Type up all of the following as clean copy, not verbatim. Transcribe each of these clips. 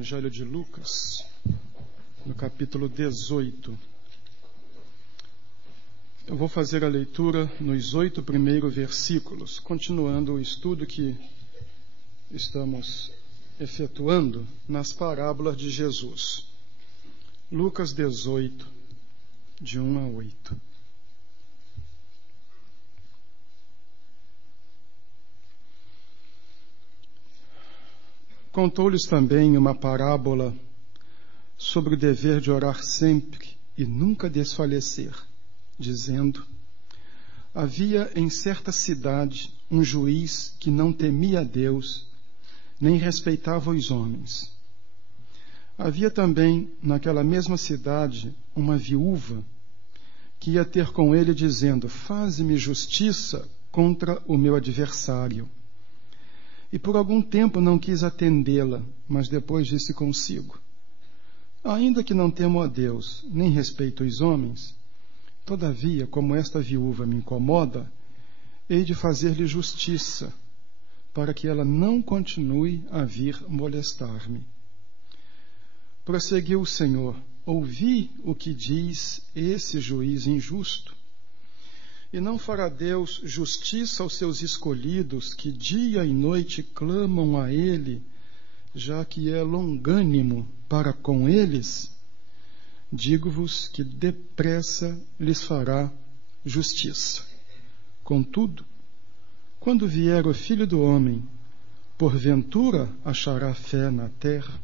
Evangelho de Lucas, no capítulo 18. Eu vou fazer a leitura nos 8 primeiros versículos, continuando o estudo que estamos efetuando nas parábolas de Jesus. Lucas 18, de 1 a 8. Contou-lhes também uma parábola sobre o dever de orar sempre e nunca desfalecer, dizendo: havia em certa cidade um juiz que não temia a Deus, nem respeitava os homens. Havia também naquela mesma cidade uma viúva que ia ter com ele dizendo: faze-me justiça contra o meu adversário. E por algum tempo não quis atendê-la, mas depois disse consigo: ainda que não temo a Deus, nem respeito os homens, todavia, como esta viúva me incomoda, hei de fazer-lhe justiça, para que ela não continue a vir molestar-me. Prosseguiu o Senhor: ouvi o que diz esse juiz injusto. E não fará Deus justiça aos seus escolhidos, que dia e noite clamam a Ele, já que é longânimo para com eles? Digo-vos que depressa lhes fará justiça. Contudo, quando vier o Filho do Homem, porventura achará fé na terra?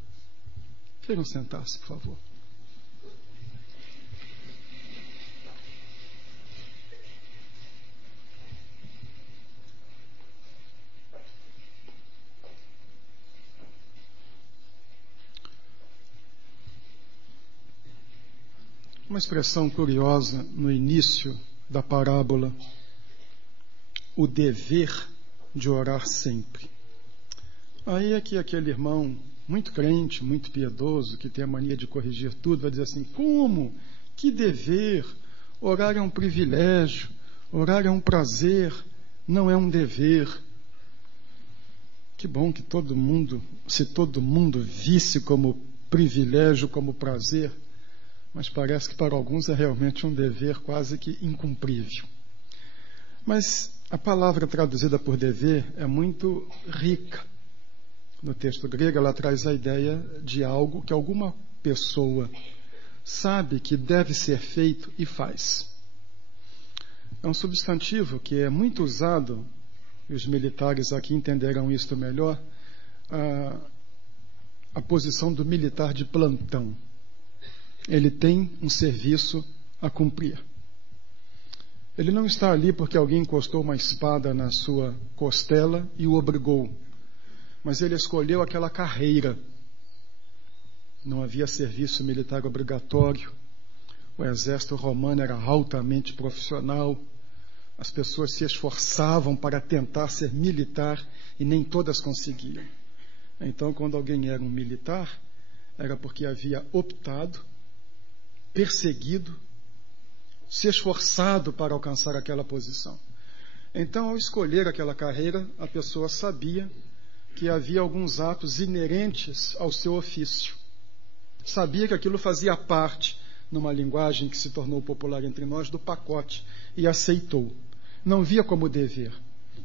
Queiram sentar-se, por favor. Uma expressão curiosa no início da parábola: o dever de orar sempre. Aí é que aquele irmão muito crente, muito piedoso, que tem a mania de corrigir tudo, vai dizer assim: como? Que dever? Orar é um privilégio, orar é um prazer, não é um dever. Que bom que se todo mundo visse como privilégio, como prazer, mas parece que para alguns é realmente um dever quase que incumprível. Mas a palavra traduzida por dever é muito rica. No texto grego, ela traz a ideia de algo que alguma pessoa sabe que deve ser feito e faz. É um substantivo que é muito usado, e os militares aqui entenderão isto melhor, a posição do militar de plantão. Ele tem um serviço a cumprir. Ele não está ali porque alguém encostou uma espada na sua costela e o obrigou, mas ele escolheu aquela carreira. Não havia serviço militar obrigatório, o exército romano era altamente profissional, as pessoas se esforçavam para tentar ser militar e nem todas conseguiam. Então, quando alguém era um militar, era porque havia optado, perseguido, se esforçado para alcançar aquela posição. Então, ao escolher aquela carreira, a pessoa sabia que havia alguns atos inerentes ao seu ofício. Sabia que aquilo fazia parte, numa linguagem que se tornou popular entre nós, do pacote, e aceitou. Não via como dever,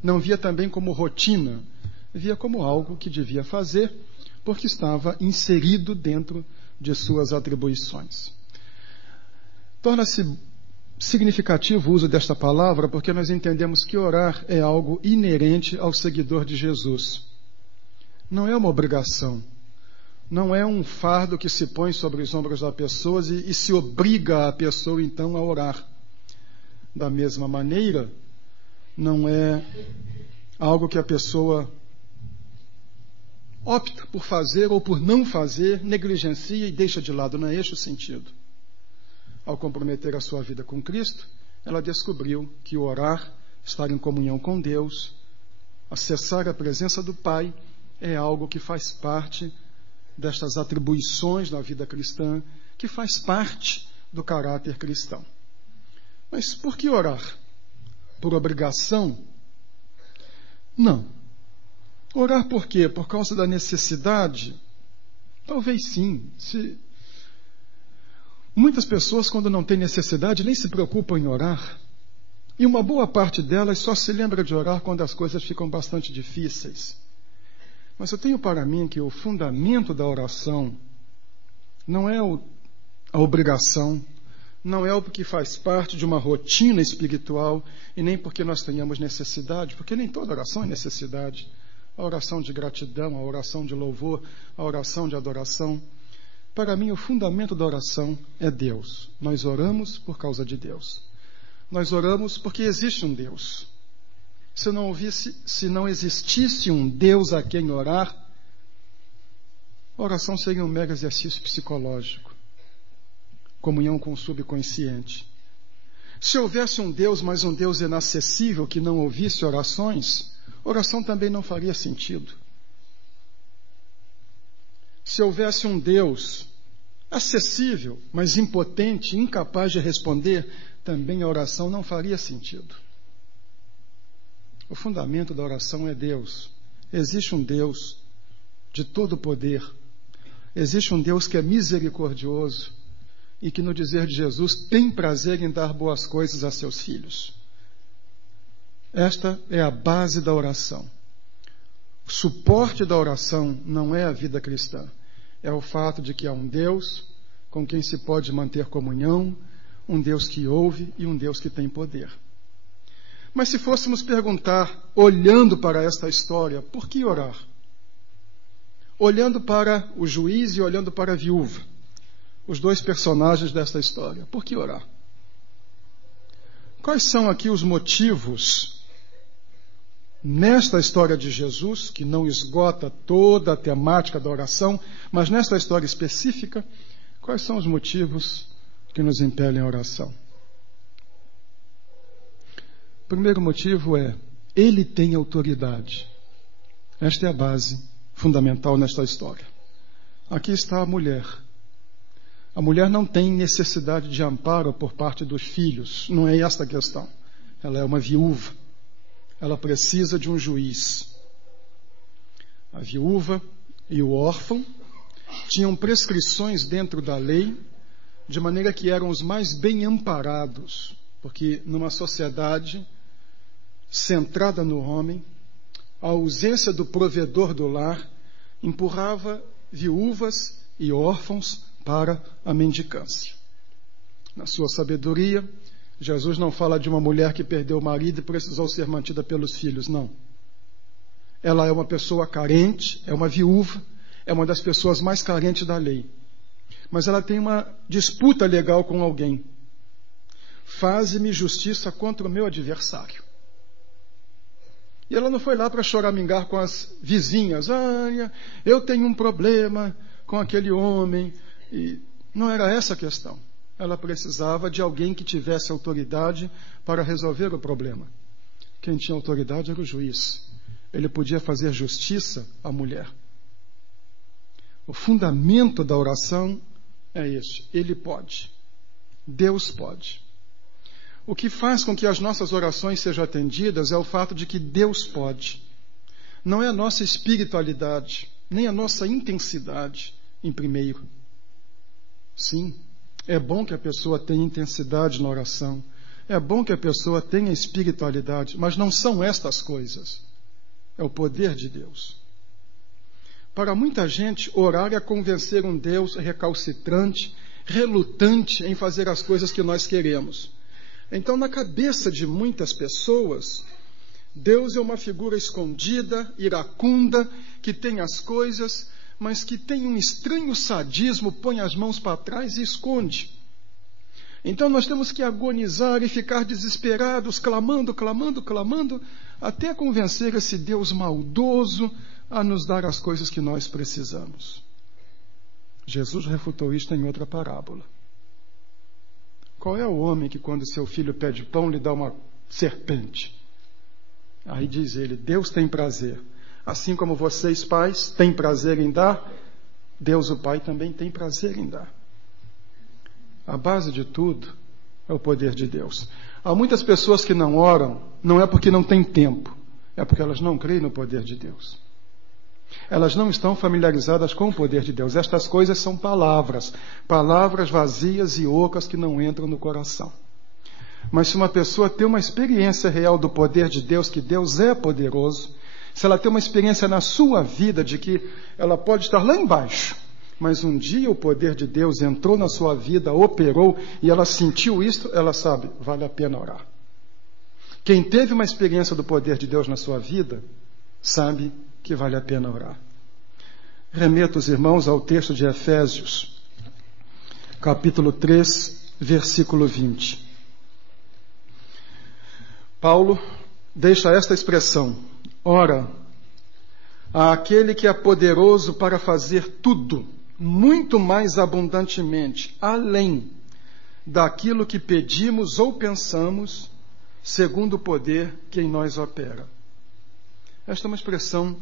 não via também como rotina, via como algo que devia fazer, porque estava inserido dentro de suas atribuições. Torna-se significativo o uso desta palavra porque nós entendemos que orar é algo inerente ao seguidor de Jesus. Não é uma obrigação, não é um fardo que se põe sobre os ombros da pessoa e se obriga a pessoa então a orar. Da mesma maneira, não é algo que a pessoa opta por fazer ou por não fazer, negligencia e deixa de lado, não é este o sentido. Ao comprometer a sua vida com Cristo, ela descobriu que orar, estar em comunhão com Deus, acessar a presença do Pai, é algo que faz parte destas atribuições da vida cristã, que faz parte do caráter cristão. Mas por que orar? Por obrigação? Não. Orar por quê? Por causa da necessidade? Talvez sim. Muitas pessoas, quando não têm necessidade, nem se preocupam em orar. E uma boa parte delas só se lembra de orar quando as coisas ficam bastante difíceis. Mas eu tenho para mim que o fundamento da oração não é a obrigação, não é o que faz parte de uma rotina espiritual e nem porque nós tenhamos necessidade, porque nem toda oração é necessidade. A oração de gratidão, a oração de louvor, a oração de adoração. Para mim, o fundamento da oração é Deus. Nós oramos por causa de Deus. Nós oramos porque existe um Deus. Se não existisse um Deus a quem orar, a oração seria um mero exercício psicológico. Comunhão com o subconsciente. Se houvesse um Deus, mas um Deus inacessível que não ouvisse orações, oração também não faria sentido. Se houvesse um Deus acessível, mas impotente, incapaz de responder, também a oração não faria sentido. O fundamento da oração é Deus. Existe um Deus de todo poder. Existe um Deus que é misericordioso e que, no dizer de Jesus, tem prazer em dar boas coisas a seus filhos. Esta é a base da oração. O suporte da oração não é a vida cristã. É o fato de que há um Deus com quem se pode manter comunhão, um Deus que ouve e um Deus que tem poder. Mas se fôssemos perguntar, olhando para esta história, por que orar? Olhando para o juiz e olhando para a viúva, os dois personagens desta história, por que orar? Quais são aqui os motivos nesta história de Jesus, que não esgota toda a temática da oração, mas nesta história específica, quais são os motivos que nos impelem à oração? O primeiro motivo é, ele tem autoridade. Esta é a base fundamental nesta história. Aqui está a mulher. A mulher não tem necessidade de amparo por parte dos filhos, não é esta a questão. Ela é uma viúva. Ela precisa de um juiz. A viúva e o órfão tinham prescrições dentro da lei, de maneira que eram os mais bem amparados, porque numa sociedade centrada no homem, a ausência do provedor do lar empurrava viúvas e órfãos para a mendicância. Na sua sabedoria, Jesus não fala de uma mulher que perdeu o marido e precisou ser mantida pelos filhos, não. Ela é uma pessoa carente, é uma viúva, é uma das pessoas mais carentes da lei. Mas ela tem uma disputa legal com alguém. Faze-me justiça contra o meu adversário. E ela não foi lá para choramingar com as vizinhas. Eu tenho um problema com aquele homem. E não era essa a questão. Ela precisava de alguém que tivesse autoridade para resolver o problema. Quem tinha autoridade era o juiz. Ele podia fazer justiça à mulher. O fundamento da oração é este. Ele pode. Deus pode. O que faz com que as nossas orações sejam atendidas é o fato de que Deus pode. Não é a nossa espiritualidade, nem a nossa intensidade em primeiro. Sim, é bom que a pessoa tenha intensidade na oração. É bom que a pessoa tenha espiritualidade, mas não são estas coisas. É o poder de Deus. Para muita gente, orar é convencer um Deus recalcitrante, relutante em fazer as coisas que nós queremos. Então, na cabeça de muitas pessoas, Deus é uma figura escondida, iracunda, que tem as coisas, mas que tem um estranho sadismo, põe as mãos para trás e esconde. Então nós temos que agonizar e ficar desesperados, clamando, até convencer esse Deus maldoso a nos dar as coisas que nós precisamos. Jesus refutou isto em outra parábola. Qual é o homem que quando seu filho pede pão lhe dá uma serpente? Aí diz ele, Deus tem prazer. Assim como vocês, pais, têm prazer em dar, Deus, o Pai, também tem prazer em dar. A base de tudo é o poder de Deus. Há muitas pessoas que não oram, não é porque não têm tempo, é porque elas não creem no poder de Deus. Elas não estão familiarizadas com o poder de Deus. Estas coisas são palavras vazias e ocas que não entram no coração. Mas se uma pessoa tem uma experiência real do poder de Deus, que Deus é poderoso, se ela tem uma experiência na sua vida de que ela pode estar lá embaixo, mas um dia o poder de Deus entrou na sua vida, operou, e ela sentiu isso, ela sabe, vale a pena orar. Quem teve uma experiência do poder de Deus na sua vida, sabe que vale a pena orar. Remeto os irmãos ao texto de Efésios, capítulo 3, versículo 20. Paulo deixa esta expressão: ora, àquele que é poderoso para fazer tudo, muito mais abundantemente, além daquilo que pedimos ou pensamos, segundo o poder que em nós opera. Esta é uma expressão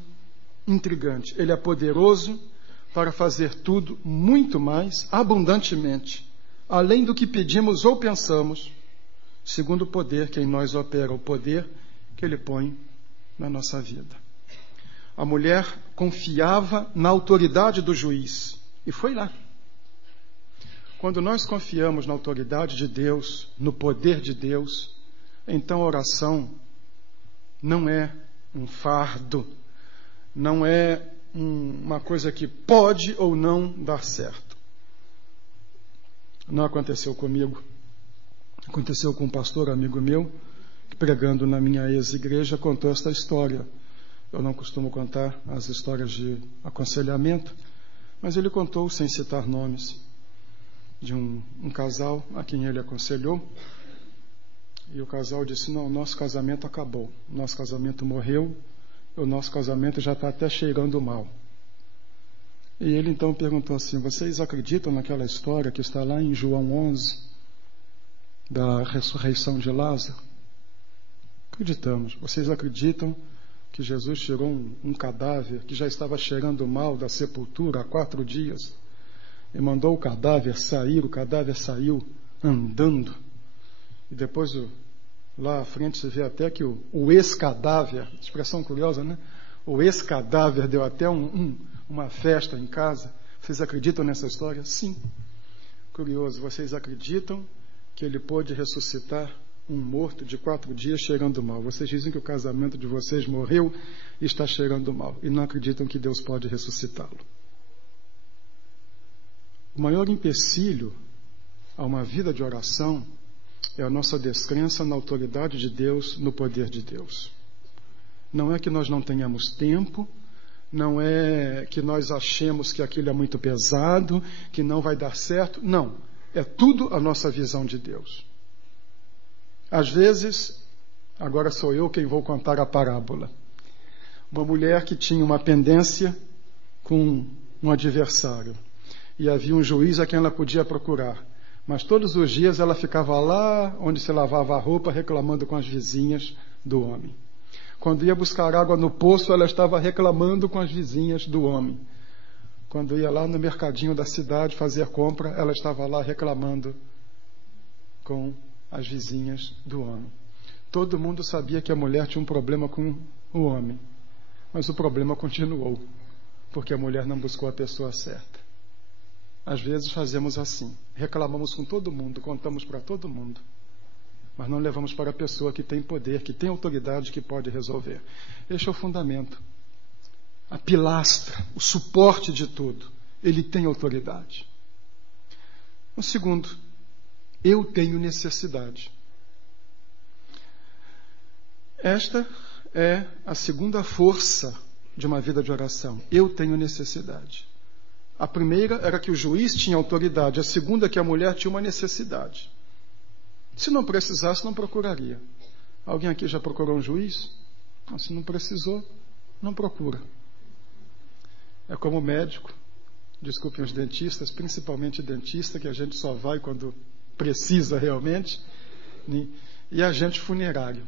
intrigante. Ele é poderoso para fazer tudo muito mais abundantemente, além do que pedimos ou pensamos, segundo o poder que em nós opera, o poder que Ele põe na nossa vida. A mulher confiava na autoridade do juiz e foi lá. Quando nós confiamos na autoridade de Deus, no poder de Deus, então a oração não é um fardo, não é uma coisa que pode ou não dar certo. Não aconteceu comigo. Aconteceu com um pastor amigo meu, que pregando na minha ex-igreja, contou esta história. Eu não costumo contar as histórias de aconselhamento, mas ele contou, sem citar nomes, de um casal a quem ele aconselhou. E o casal disse: não, nosso casamento acabou, nosso casamento morreu, o nosso casamento já está até cheirando mal. E ele então perguntou assim: vocês acreditam naquela história que está lá em João 11, da ressurreição de Lázaro? Acreditamos. Vocês acreditam que Jesus tirou um cadáver que já estava cheirando mal da sepultura há 4 dias e mandou o cadáver sair? O cadáver saiu andando. E depois lá à frente se vê até que o ex-cadáver, expressão curiosa, né? O ex-cadáver deu até uma festa em casa. Vocês acreditam nessa história? Sim. Curioso, vocês acreditam que ele pôde ressuscitar um morto de 4 dias cheirando mal? Vocês dizem que o casamento de vocês morreu e está cheirando mal, e não acreditam que Deus pode ressuscitá-lo. O maior empecilho a uma vida de oração é a nossa descrença na autoridade de Deus, no poder de Deus. Não é que nós não tenhamos tempo, não é que nós achemos que aquilo é muito pesado, que não vai dar certo. Não. É tudo a nossa visão de Deus. Às vezes, agora sou eu quem vou contar a parábola. Uma mulher que tinha uma pendência com um adversário. E havia um juiz a quem ela podia procurar. Mas todos os dias ela ficava lá onde se lavava a roupa, reclamando com as vizinhas do homem. Quando ia buscar água no poço, ela estava reclamando com as vizinhas do homem. Quando ia lá no mercadinho da cidade fazer compra, ela estava lá reclamando com as vizinhas do homem. Todo mundo sabia que a mulher tinha um problema com o homem, mas o problema continuou, porque a mulher não buscou a pessoa certa. Às vezes fazemos assim, reclamamos com todo mundo, contamos para todo mundo, mas não levamos para a pessoa que tem poder, que tem autoridade, que pode resolver. Este é o fundamento. A pilastra, o suporte de tudo. Ele tem autoridade. O segundo, eu tenho necessidade. Esta é a segunda força de uma vida de oração. Eu tenho necessidade. A primeira era que o juiz tinha autoridade. A segunda é que a mulher tinha uma necessidade. Se não precisasse, não procuraria. Alguém aqui já procurou um juiz? Se não precisou, não procura. É como médico, desculpem os dentistas, principalmente dentista, que a gente só vai quando precisa realmente, e agente funerário,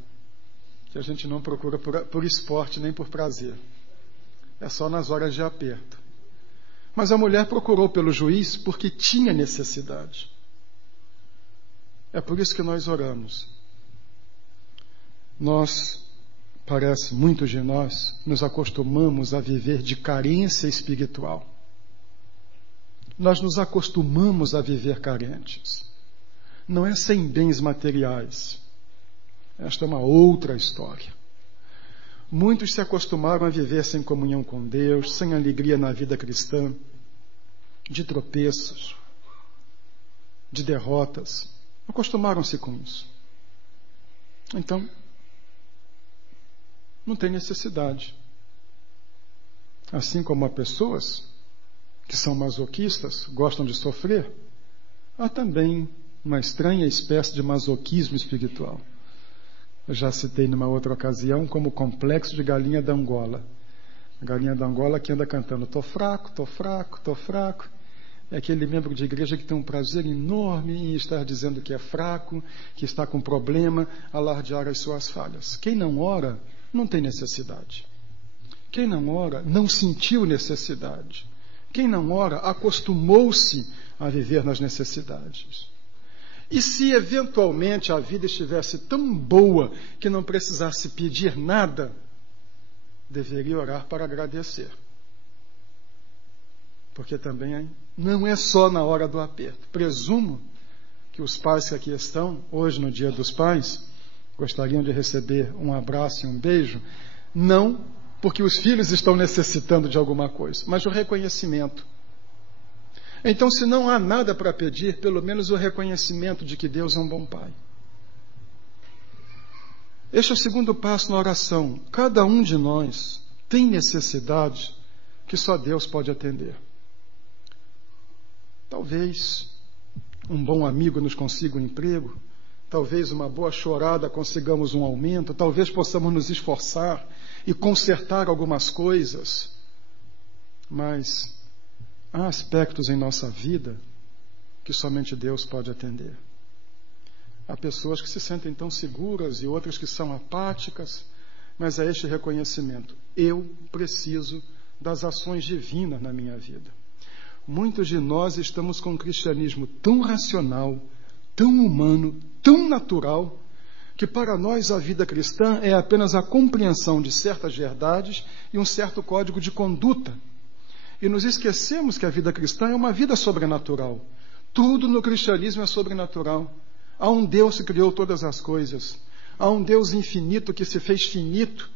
que a gente não procura por esporte nem por prazer. É só nas horas de aperto. Mas a mulher procurou pelo juiz porque tinha necessidade. É por isso que nós oramos. Nós parece, muitos de nós nos acostumamos a viver de carência espiritual. Nós nos acostumamos a viver carentes. Não é sem bens materiais. Esta é uma outra história. Muitos se acostumaram a viver sem comunhão com Deus, sem alegria na vida cristã, de tropeços, de derrotas. Acostumaram-se com isso. Então, não tem necessidade. Assim como há pessoas que são masoquistas, gostam de sofrer, há também uma estranha espécie de masoquismo espiritual. Eu já citei numa outra ocasião como o complexo de galinha da Angola. A galinha da Angola que anda cantando, tô fraco, tô fraco, tô fraco. É aquele membro de igreja que tem um prazer enorme em estar dizendo que é fraco, que está com problema, alardear as suas falhas. Quem não ora, não tem necessidade. Quem não ora, não sentiu necessidade. Quem não ora, acostumou-se a viver nas necessidades. E se eventualmente a vida estivesse tão boa que não precisasse pedir nada, deveria orar para agradecer. Porque também não é só na hora do aperto. Presumo que os pais que aqui estão, hoje no Dia dos Pais, gostariam de receber um abraço e um beijo, não porque os filhos estão necessitando de alguma coisa, mas o reconhecimento. Então, se não há nada para pedir, pelo menos o reconhecimento de que Deus é um bom Pai. Este é o segundo passo na oração. Cada um de nós tem necessidade que só Deus pode atender. Talvez um bom amigo nos consiga um emprego, talvez uma boa chorada consigamos um aumento, talvez possamos nos esforçar e consertar algumas coisas, mas há aspectos em nossa vida que somente Deus pode atender. Há pessoas que se sentem tão seguras e outras que são apáticas, mas é este reconhecimento. Eu preciso das ações divinas na minha vida. Muitos de nós estamos com um cristianismo tão racional, tão humano, tão natural, que para nós a vida cristã é apenas a compreensão de certas verdades e um certo código de conduta. E nos esquecemos que a vida cristã é uma vida sobrenatural. Tudo no cristianismo é sobrenatural. Há um Deus que criou todas as coisas. Há um Deus infinito que se fez finito.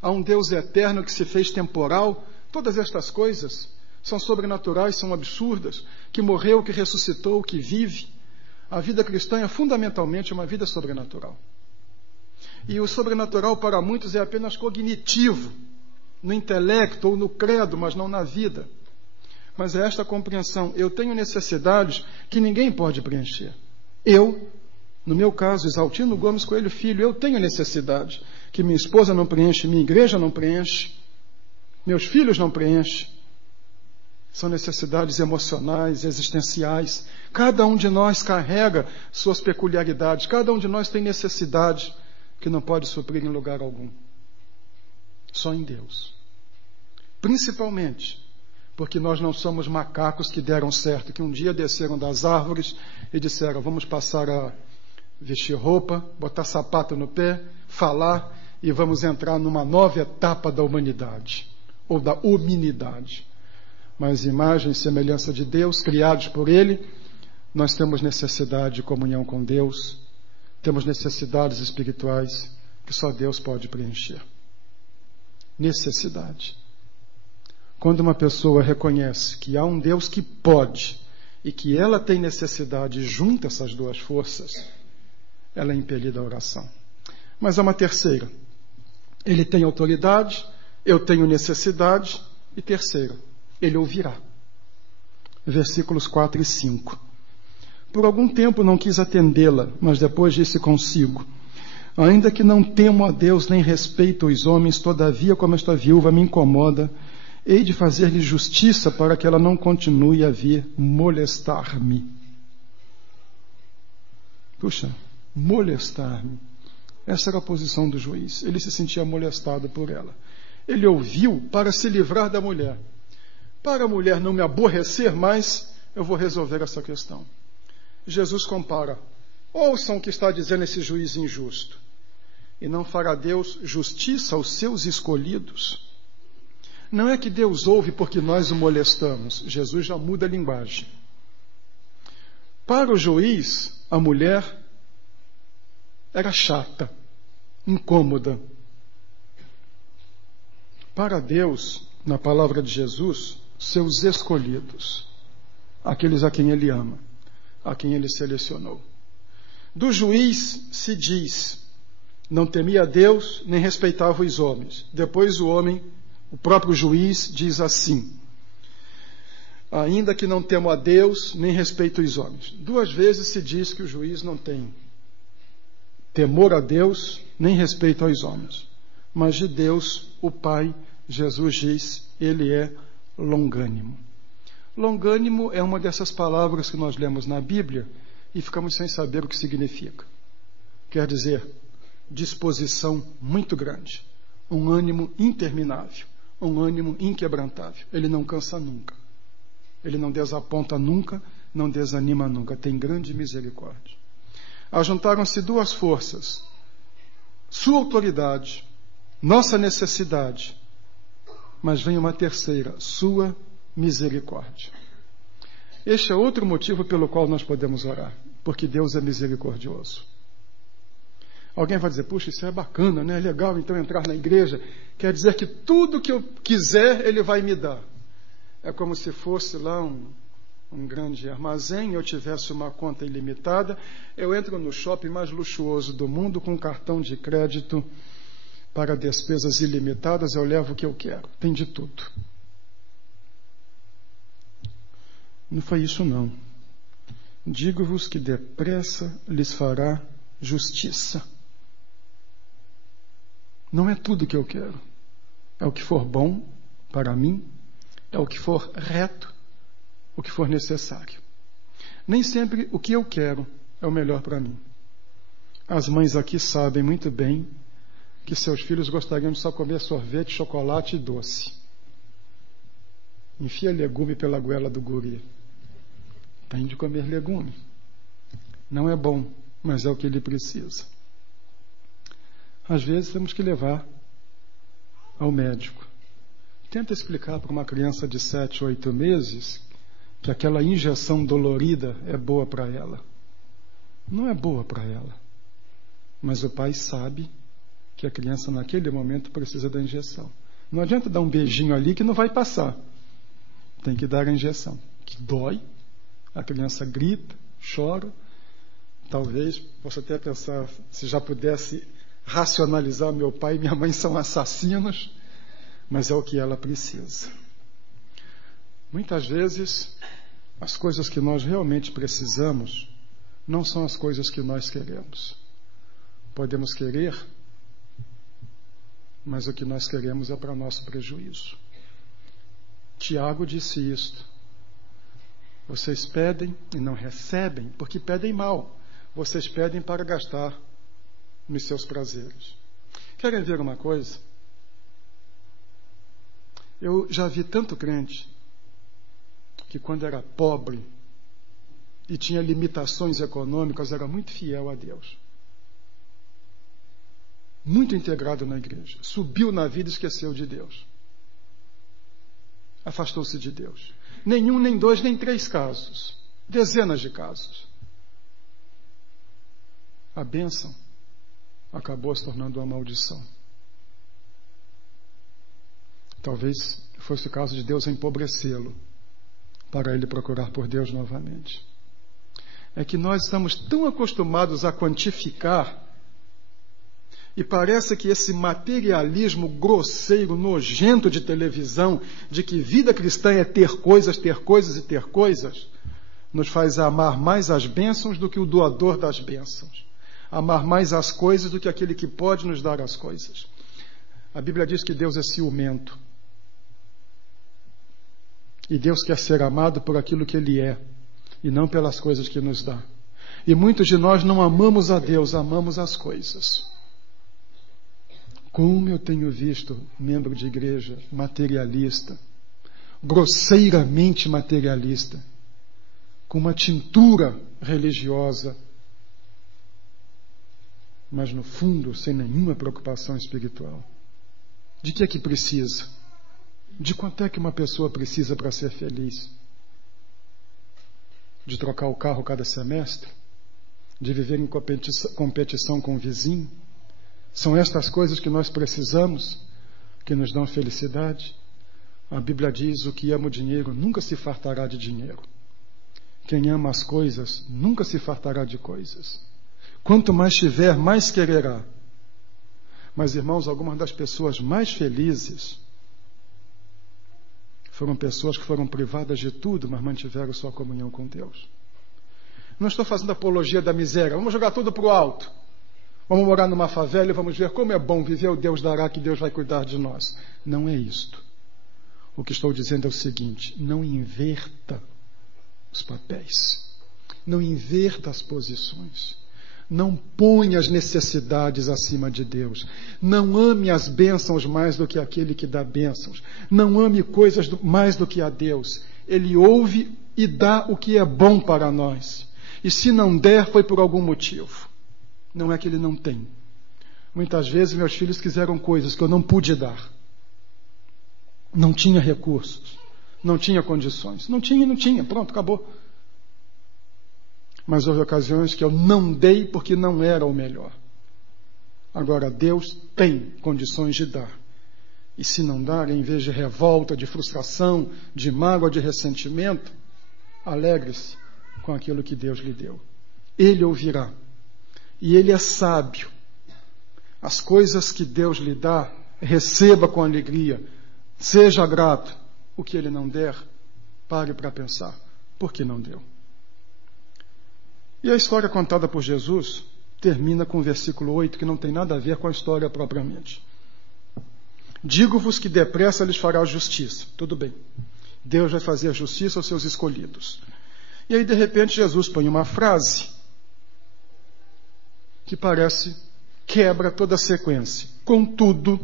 Há um Deus eterno que se fez temporal. Todas estas coisas são sobrenaturais, são absurdas. Que morreu, que ressuscitou, que vive. A vida cristã é fundamentalmente uma vida sobrenatural. E o sobrenatural para muitos é apenas cognitivo, no intelecto ou no credo, mas não na vida. Mas é esta compreensão. Eu tenho necessidades que ninguém pode preencher. Eu, no meu caso, Exaltino Gomes Coelho Filho, eu tenho necessidade que minha esposa não preenche, minha igreja não preenche, meus filhos não preenchem. São necessidades emocionais, existenciais. Cada um de nós carrega suas peculiaridades. Cada um de nós tem necessidade que não pode suprir em lugar algum. Só em Deus. Principalmente porque nós não somos macacos que deram certo, que um dia desceram das árvores e disseram, vamos passar a vestir roupa, botar sapato no pé, falar e vamos entrar numa nova etapa da humanidade, ou da hominidade. Mas imagem e semelhança de Deus, criados por Ele, nós temos necessidade de comunhão com Deus, temos necessidades espirituais que só Deus pode preencher. Necessidade. Quando uma pessoa reconhece que há um Deus que pode e que ela tem necessidade e junta essas duas forças, ela é impelida à oração. Mas há uma terceira. Ele tem autoridade, eu tenho necessidade, e terceira, ele ouvirá. Versículos 4 e 5. Por algum tempo não quis atendê-la, mas depois disse consigo, ainda que não temo a Deus nem respeito os homens, todavia como esta viúva me incomoda, hei de fazer-lhe justiça para que ela não continue a vir molestar-me. Puxa, molestar-me. Essa era a posição do juiz. Ele se sentia molestado por ela. Ele ouviu para se livrar da mulher. Para a mulher não me aborrecer mais, eu vou resolver essa questão. Jesus compara. Ouçam o que está dizendo esse juiz injusto. E não fará Deus justiça aos seus escolhidos? Não é que Deus ouve porque nós o molestamos. Jesus já muda a linguagem. Para o juiz, a mulher era chata, incômoda. Para Deus, na palavra de Jesus, seus escolhidos, aqueles a quem ele ama, a quem ele selecionou. Do juiz se diz, não temia a Deus, nem respeitava os homens. Depois o próprio juiz diz assim, ainda que não temo a Deus, nem respeito os homens. 2 vezes se diz que o juiz não tem temor a Deus, nem respeito aos homens. Mas de Deus, o Pai, Jesus diz, ele é longânimo. Longânimo é uma dessas palavras que nós lemos na Bíblia e ficamos sem saber o que significa. Quer dizer, disposição muito grande, um ânimo interminável, um ânimo inquebrantável. Ele não cansa nunca, ele não desaponta nunca, não desanima nunca, tem grande misericórdia. Ajuntaram-se 2 forças, sua autoridade, nossa necessidade, mas vem uma terceira, sua misericórdia. Este é outro motivo pelo qual nós podemos orar, porque Deus é misericordioso. Alguém vai dizer, puxa, isso é bacana, né? É legal então entrar na igreja. Quer dizer que tudo que eu quiser, ele vai me dar. É como se fosse lá um grande armazém, eu tivesse uma conta ilimitada, eu entro no shopping mais luxuoso do mundo com um cartão de crédito para despesas ilimitadas, eu levo o que eu quero. Tem de tudo. Não foi isso não. Digo-vos que depressa lhes fará justiça. Não é tudo que eu quero. É o que for bom para mim, é o que for reto, o que for necessário. Nem sempre o que eu quero é o melhor para mim. As mães aqui sabem muito bem que seus filhos gostariam de só comer sorvete, chocolate e doce. Enfia legume pela goela do guri. Tem de comer legume. Não é bom, mas é o que ele precisa. Às vezes temos que levar ao médico. Tenta explicar para uma criança de 7, 8 meses que aquela injeção dolorida é boa para ela. Não é boa para ela. Mas o pai sabe que a criança naquele momento precisa da injeção. Não adianta dar um beijinho ali que não vai passar. Tem que dar a injeção, que dói. A criança grita, chora. Talvez possa até pensar, se já pudesse racionalizar, meu pai e minha mãe são assassinos, mas é o que ela precisa. Muitas vezes, as coisas que nós realmente precisamos não são as coisas que nós queremos. Podemos querer, mas o que nós queremos é para nosso prejuízo. Tiago disse isto. Vocês pedem e não recebem porque pedem mal. Vocês pedem para gastar nos seus prazeres. Querem ver uma coisa? Eu já vi tanto crente que quando era pobre e tinha limitações econômicas, era muito fiel a Deus. Muito integrado na igreja. Subiu na vida e esqueceu de Deus. Afastou-se de Deus. Nem 1, nem 2, nem 3 casos. Dezenas de casos. A bênção acabou se tornando uma maldição. Talvez fosse o caso de Deus empobrecê-lo para ele procurar por Deus novamente. É que nós estamos tão acostumados a quantificar e parece que esse materialismo grosseiro, nojento de televisão, de que vida cristã é ter coisas e ter coisas, nos faz amar mais as bênçãos do que o doador das bênçãos. Amar mais as coisas do que aquele que pode nos dar as coisas. A Bíblia diz que Deus é ciumento. E Deus quer ser amado por aquilo que Ele é, e não pelas coisas que nos dá. E muitos de nós não amamos a Deus, amamos as coisas. Como eu tenho visto membro de igreja materialista, grosseiramente materialista, com uma tintura religiosa, mas no fundo sem nenhuma preocupação espiritual. De que é que precisa? De quanto é que uma pessoa precisa para ser feliz? De trocar o carro cada semestre? De viver em competição com o vizinho? São estas coisas que nós precisamos, que nos dão felicidade? A Bíblia diz: o que ama o dinheiro nunca se fartará de dinheiro. Quem ama as coisas nunca se fartará de coisas. Quanto mais tiver, mais quererá. Mas, irmãos, algumas das pessoas mais felizes foram pessoas que foram privadas de tudo, mas mantiveram sua comunhão com Deus. Não estou fazendo apologia da miséria. Vamos jogar tudo para o alto. Vamos morar numa favela e vamos ver como é bom viver, o Deus dará, que Deus vai cuidar de nós. Não é isto. O que estou dizendo é o seguinte: não inverta os papéis. Não inverta as posições. Não ponha as necessidades acima de Deus. Não ame as bênçãos mais do que aquele que dá bênçãos. Não ame coisas mais do que a Deus. Ele ouve e dá o que é bom para nós. E se não der, foi por algum motivo. Não é que ele não tem. Muitas vezes meus filhos quiseram coisas que eu não pude dar. Não tinha recursos. Não tinha condições. Não tinha. Pronto, acabou. Mas houve ocasiões que eu não dei porque não era o melhor. Agora, Deus tem condições de dar. E se não dar, em vez de revolta, de frustração, de mágoa, de ressentimento, alegre-se com aquilo que Deus lhe deu. Ele ouvirá. E Ele é sábio. As coisas que Deus lhe dá, receba com alegria. Seja grato. O que Ele não der, pare para pensar. Por que não deu? E a história contada por Jesus termina com o versículo 8, que não tem nada a ver com a história propriamente. Digo-vos que depressa lhes fará justiça. Tudo bem. Deus vai fazer justiça aos seus escolhidos. E aí, de repente, Jesus põe uma frase que parece quebra toda a sequência. Contudo,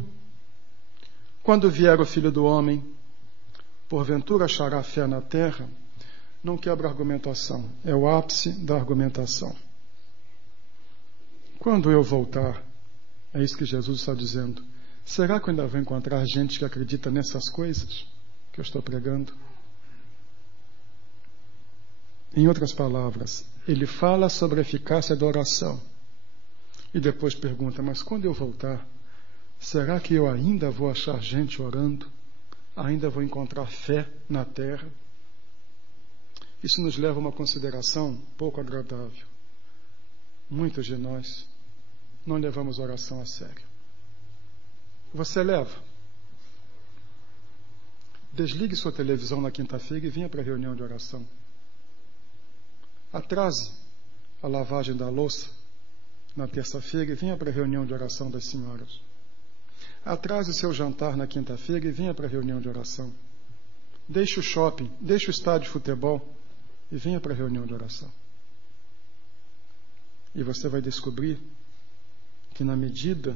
quando vier o Filho do Homem, porventura achará fé na terra? Não quebra a argumentação, é o ápice da argumentação. Quando eu voltar, é isso que Jesus está dizendo, será que eu ainda vou encontrar gente que acredita nessas coisas que eu estou pregando? Em outras palavras, ele fala sobre a eficácia da oração e depois pergunta: mas quando eu voltar, será que eu ainda vou achar gente orando? Ainda vou encontrar fé na terra? Isso nos leva a uma consideração pouco agradável. Muitos de nós não levamos a oração a sério. Você leva? Desligue sua televisão na quinta-feira e venha para a reunião de oração. Atrase a lavagem da louça na terça-feira e venha para a reunião de oração das senhoras. Atrase o seu jantar na quinta-feira e venha para a reunião de oração. Deixe o shopping, deixe o estádio de futebol e venha para a reunião de oração. E você vai descobrir que na medida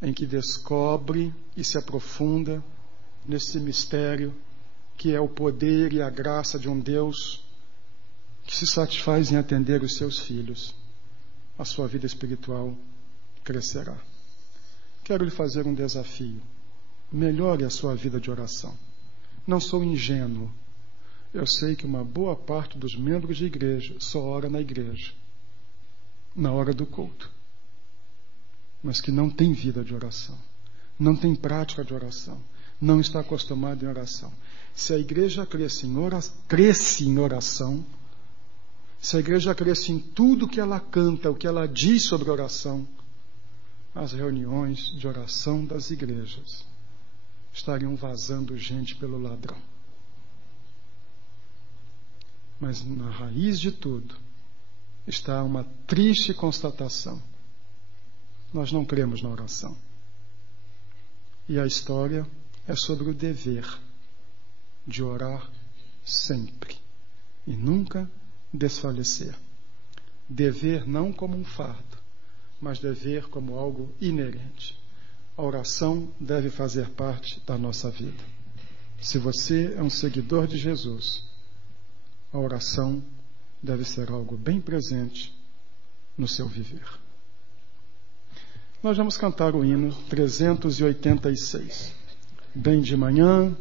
em que descobre e se aprofunda nesse mistério que é o poder e a graça de um Deus que se satisfaz em atender os seus filhos, a sua vida espiritual crescerá. Quero lhe fazer um desafio. Melhore a sua vida de oração. Não sou ingênuo. Eu sei que uma boa parte dos membros de igreja só ora na igreja, na hora do culto, mas que não tem vida de oração, não tem prática de oração, não está acostumado em oração. Se a igreja cresce em oração, se a igreja cresce em tudo que ela canta, o que ela diz sobre oração, as reuniões de oração das igrejas estariam vazando gente pelo ladrão. Mas na raiz de tudo está uma triste constatação. Nós não cremos na oração. E a história é sobre o dever de orar sempre e nunca desfalecer. Dever não como um fardo, mas dever como algo inerente. A oração deve fazer parte da nossa vida. Se você é um seguidor de Jesus, a oração deve ser algo bem presente no seu viver. nós vamos cantar o hino 386. Bem de manhã,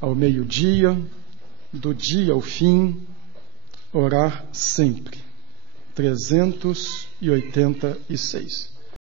ao meio-dia, do dia ao fim, orar sempre. 386.